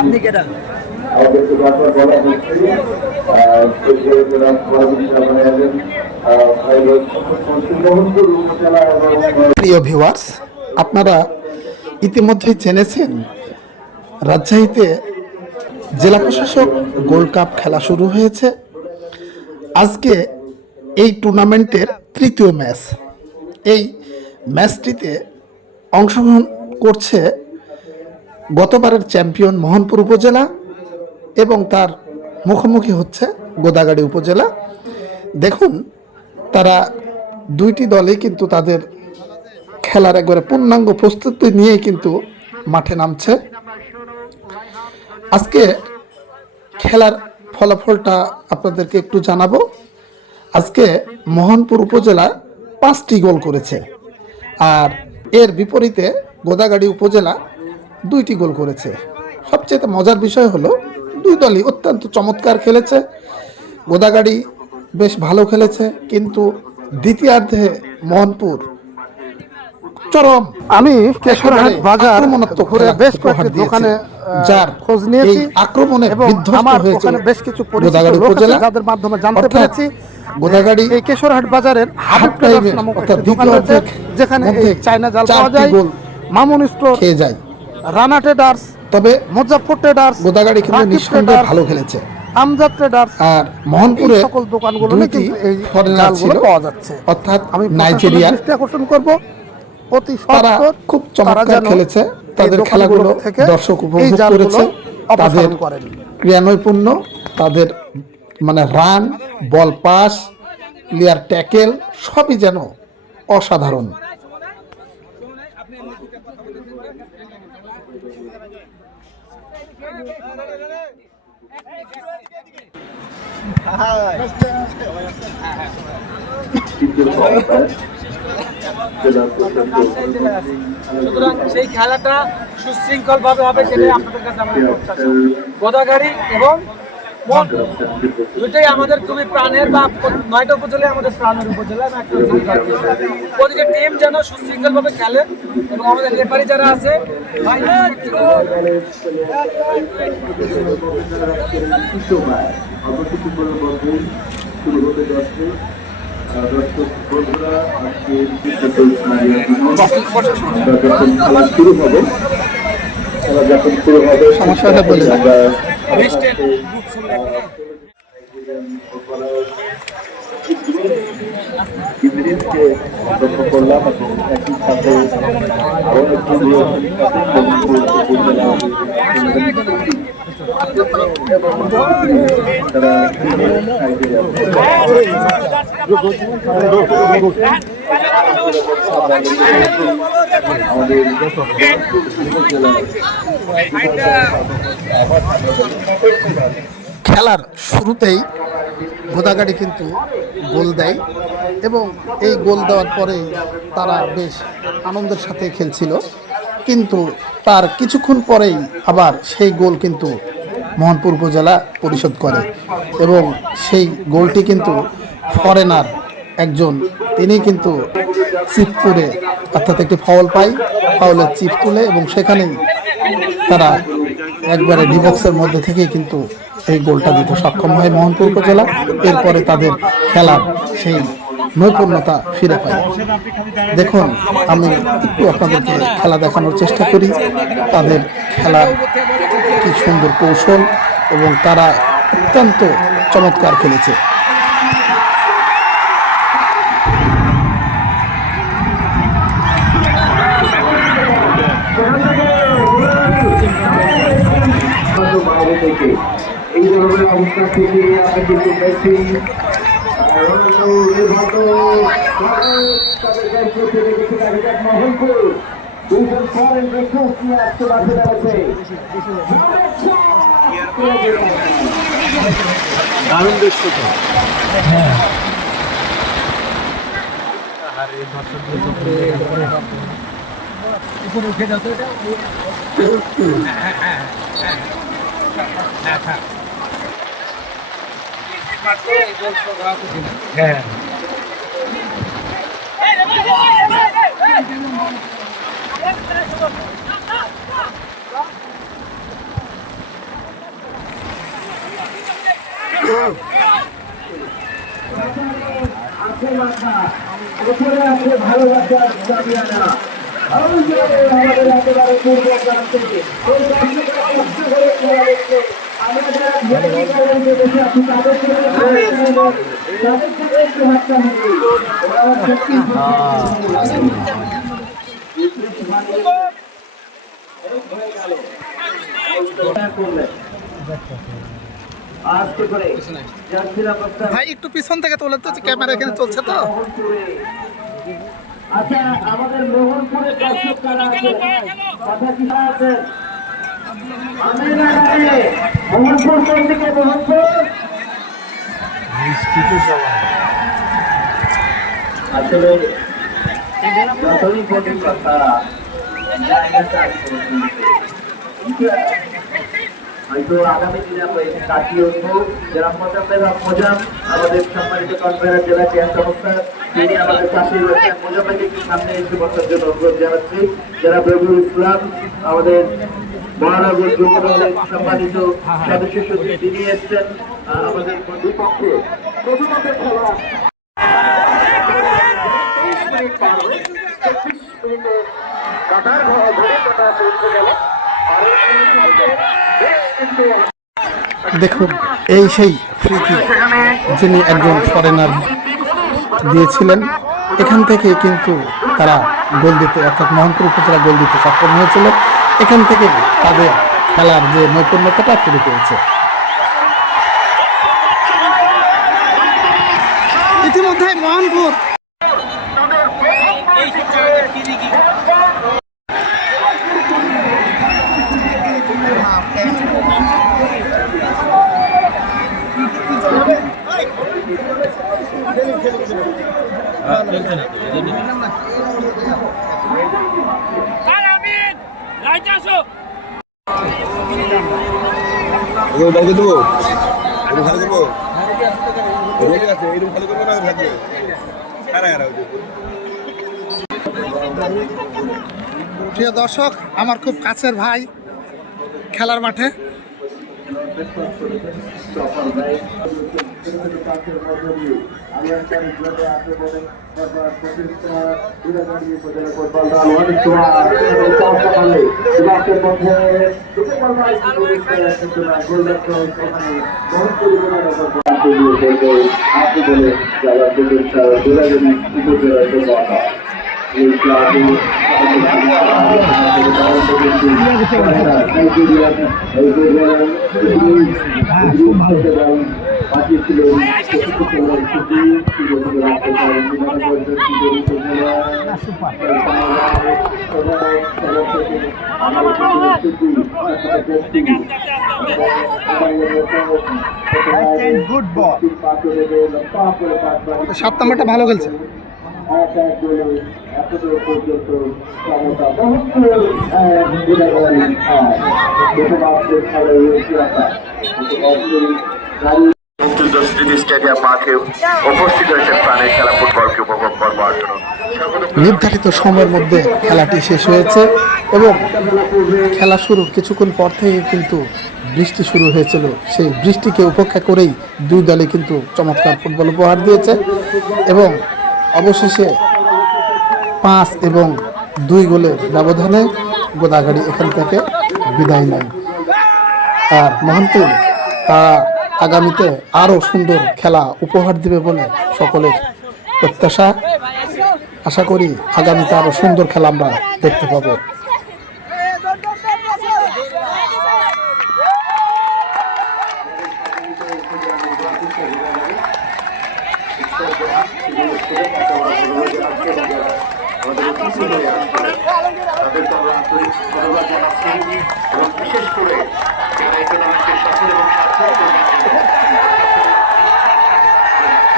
আপনি কেটা প্রিয় ভিউয়ার্স, আপনারা ইতিমধ্যেই জেনেছেন রাজশাহীতে জেলা প্রশাসক গোল্ড কাপ খেলা শুরু হয়েছে। আজকে এই টুর্নামেন্টের তৃতীয় ম্যাচ। এই ম্যাচটিতে অংশগ্রহণ করছে গতবারের চ্যাম্পিয়ন মোহনপুর উপজেলা এবং তার মুখোমুখি হচ্ছে গোদাগাড়ী উপজেলা। দেখুন, তারা দুইটি দলই কিন্তু তাদের খেলার একবারে পূর্ণাঙ্গ প্রস্তুতি নিয়ে কিন্তু মাঠে নামছে। আজকে খেলার ফলাফলটা আপনাদেরকে একটু জানাবো। আজকে মোহনপুর উপজেলা 5টি গোল করেছে, আর এর বিপরীতে গোদাগাড়ী উপজেলা 2টি গোল করেছে। সবচেয়ে মজার বিষয় হলো দুই দলই অত্যন্ত চমৎকার খেলেছে। গোদাগাড়ী বেশ ভালো খেলেছে, কিন্তু দ্বিতীয়ার্ধে মোহনপুর চরম আমি কেশরহাট বাজার ঘুরে বেশ কয়েকটি দোকানে যার খোঁজ নিয়েছি আক্রমণে এবং আমার ওখানে বেশ কিছু পরিচিত লোক আছে যাদের মাধ্যমে জানতে পেরেছি গোদাগাড়ী এই কেশরহাট বাজারের হাফ টাইমে অর্থাৎ দোকান আছে যেখানে এই চায়না জাল পাওয়া যায়। মামুন স্টোর খেয়ে যায় রানা ট্রেডার্স, তবে মুজাফফর ট্রেডার্স, গোদাগাড়ী কিন্তু নিঃসন্দেহে ভালো খেলেছে। আমজাদ ট্রেডার্স আর মোহনপুরে সকল দোকানগুলো কিন্তু এই ফরেনার ছিল পাওয়া যাচ্ছে। অর্থাৎ আমি নাইজেরিয়ান দৃষ্টি আকর্ষণ করব অতি তারা সত্বর খুব চমৎকার খেলেছে। তাদের খেলাগুলো দর্শক উপভোগ করেছে। তাদের ক্রিয়ানৈপুণ্য, তাদের run, ball pass, player tackle সবই যেন অসাধারণ। সুতরাং সেই খেলাটা সুশৃঙ্খল ভাবে হবে, সেটাই আপনাদের কাছে আমাদের প্রত্যাশা। গোদাগাড়ী এবং দুইটাই আমাদের খুবই প্রাণের, বা 9টা উপজেলা আমাদের প্রাণের উপজেলা। প্রতিটা টিম যেন সুশৃঙ্খল ভাবে খেলে এবং আমাদের রেফারি যারা আছে সমস্যাটা বলে লক্ষ্য করলাম এবং একই সাথে আরো খেলার শুরুতেই গোদাগাড়ী কিন্তু গোল দেয় এবং এই গোল দেওয়ার পরে তারা বেশ আনন্দের সাথে খেলছিল, কিন্তু তার কিছুক্ষণ পরেই আবার সেই গোল কিন্তু মোহনপুর উপজেলা পরিশোধ করে এবং সেই গোলটি কিন্তু ফরেনার একজন, তিনি কিন্তু চিপ করে, অর্থাৎ একটি ফাউল পায়, ফাউলের চিপ তুলে এবং সেখানেই তারা একবারে ডিবক্সের মধ্যে থেকেই কিন্তু এই গোলটা দিতে সক্ষম হয় মোহনপুর উপজেলা। এরপরে তাদের খেলার সেই নৈপুণ্যতা ফিরে পায়। দেখুন, আমি একটু আপনাদেরকে খেলা দেখানোর চেষ্টা করি, তাদের খেলার কি সুন্দর কৌশল, এবং তারা অত্যন্ত চমৎকার খেলেছে। এই ধরনের অবস্থা থেকে আমরা কিন্তু দেখছি মোহনপুর দুজন ফরেন রিকোয়েস্ট নিয়ে আসতে বাধ্য হয়েছে। দারুণ দৃশ্য তো। উপরে উঠে যাও তো, এটা হ্যাঁ হ্যাঁ উপরে আছে ভালোবাসার জামিয়ানা আমাদের একেবারে পূর্ব গ্রাম থেকে ওই দর্শকরা কষ্ট করে খেলা দেখছে। আমরা যারা ভেতরে বসে আছি তাদের থেকে একটু হাতটা নিয়ে ওরা সত্যি আস্তে করে যাচ্ছিলাম ভাই একটু পিছন থেকে তোলে তো, ক্যামেরা এখানে চলছে তো। আচ্ছা, আমাদের মোহনপুরের দর্শক কারা আছে? কথা কি আছে? মোহনপুর কোন দিকে? মোহনপুর আসলে যতই বলি কথা জায়গাটা হয়তো আগামী দিনে আমরা এখানে কাটিয়ে উঠবো। যারা মোজাম আমাদের সম্মানিত কনভেনার জেলা চেয়ার সংস্থা, তিনি আমাদের পাশে রয়েছেন। মোজাম্মেকে একটু সামনে এসে বসার জন্য অনুরোধ জানাচ্ছি। যারা রবিউল ইসলাম আমাদের মহানগর যুব দলের সম্মানিত সদস্য সচিব, তিনি এসছেন আমাদের বিপক্ষে। প্রথমত খেলা 24 মিনিটে কাটার ঘরে কাটা পৌঁছে গেল। দেখুন, এই সেই ফ্রি কিক যিনি একজন ফরেনার দিয়েছিলেন, এখান থেকে কিন্তু তারা গোল দিতে, অর্থাৎ মোহনপুর উপজেলা গোল দিতে সক্ষম হয়েছিল। এখান থেকে তাদের খেলার যে নৈপুণ্যতাটা ফিরে পেয়েছে। ইতিমধ্যে মোহনপুর খালি দেবো, খালি দেবো, এরকম খালি করবো না থাকবে। প্রিয় দর্শক, আমার খুব কাছের ভাই খেলার মাঠে। সাত নাম্বারটা ভালো খেলছে। স্টেডিয়াম মাঠে উপস্থিত হয়েছেন প্রাণের খেলা ফুটবলকে উপভোগ করবার জন্য। নির্ধারিত সময়ের মধ্যে খেলাটি শেষ হয়েছে এবং খেলা শুরু কিছুক্ষণ পর থেকে কিন্তু বৃষ্টি শুরু হয়েছিল। সেই বৃষ্টিকে উপেক্ষা করেই দুই দলে কিন্তু চমৎকার ফুটবল উপহার দিয়েছে এবং অবশেষে 5 এবং 2 গোলের ব্যবধানে গোদাগাড়ি এখান থেকে বিদায় নেয়। আর মোহনপুর আগামীতে আরও সুন্দর খেলা উপহার দিবে বলে সকলের প্রত্যাশা। আশা করি আগামীতে আরও সুন্দর খেলা আমরা দেখতে পাবো।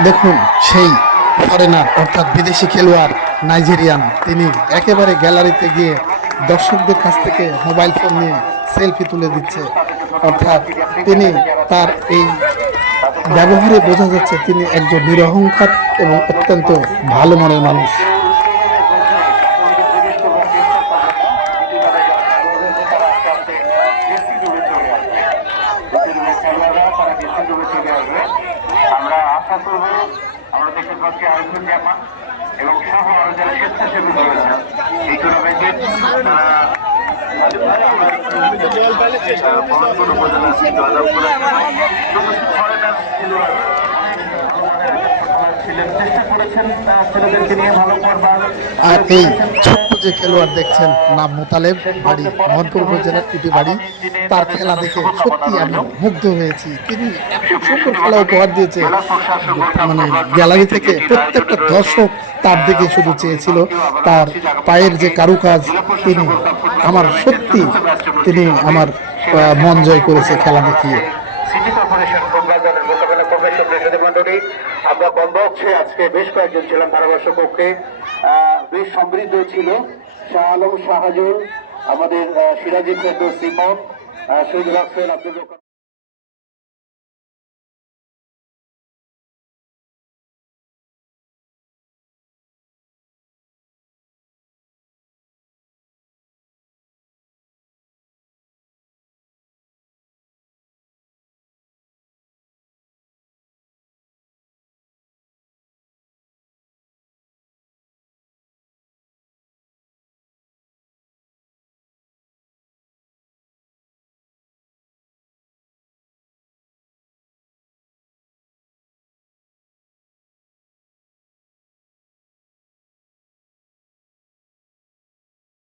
দেখুন, সেই ফরেনার অর্থাৎ বিদেশি খেলোয়াড় নাইজেরিয়ান, তিনি একেবারে গ্যালারিতে গিয়ে দর্শকদের কাছ থেকে মোবাইল ফোন নিয়ে সেলফি তুলে দিচ্ছে। অর্থাৎ তিনি তার এই ব্যবহারে বোঝা যাচ্ছে তিনি একজন নিরহংকার এবং অত্যন্ত ভালো মনের মানুষ। আশা করব আমরা দেখতে পাচ্ছি আরেকজন জামা এবং সহ আরো যারা স্বেচ্ছাসেবী রয়েছেন এই টুর্নামেন্টের চেষ্টা করেছেন ছেলেদেরকে নিয়ে ভালো করবার। আর এই ছোট্ট যে খেলোয়াড় দেখছেন নাম মোতালেব, বাড়ি মোহনপুর উপজেলার ইটি বাড়ি, তার খেলা দেখে সত্যি আমি মুগ্ধ হয়েছি। তিনি এত সুন্দর খেলা উপহার দিয়েছে, মানে গ্যালারি থেকে প্রত্যেকটা দর্শক তার দিকে শুধু চেয়েছিল। তার পায়ের যে কারুকাজ, তিনি আমার মন জয় করেছে খেলা দেখিয়ে। সিটি কর্পোরেশন দলের মোকাবেলা করবে। সুপ্রিয় মন্ডলী, আমরা কমপক্ষে আজকে বেশ কয়েকজন ছিলাম ধারাভাষ্য কক্ষে, বেশ সমৃদ্ধ ছিল। শাহ আলম, শাহজুল, আমাদের সিরাজি ফেরদৌস, সিমন, শহীদুল হাসান, আব্দুল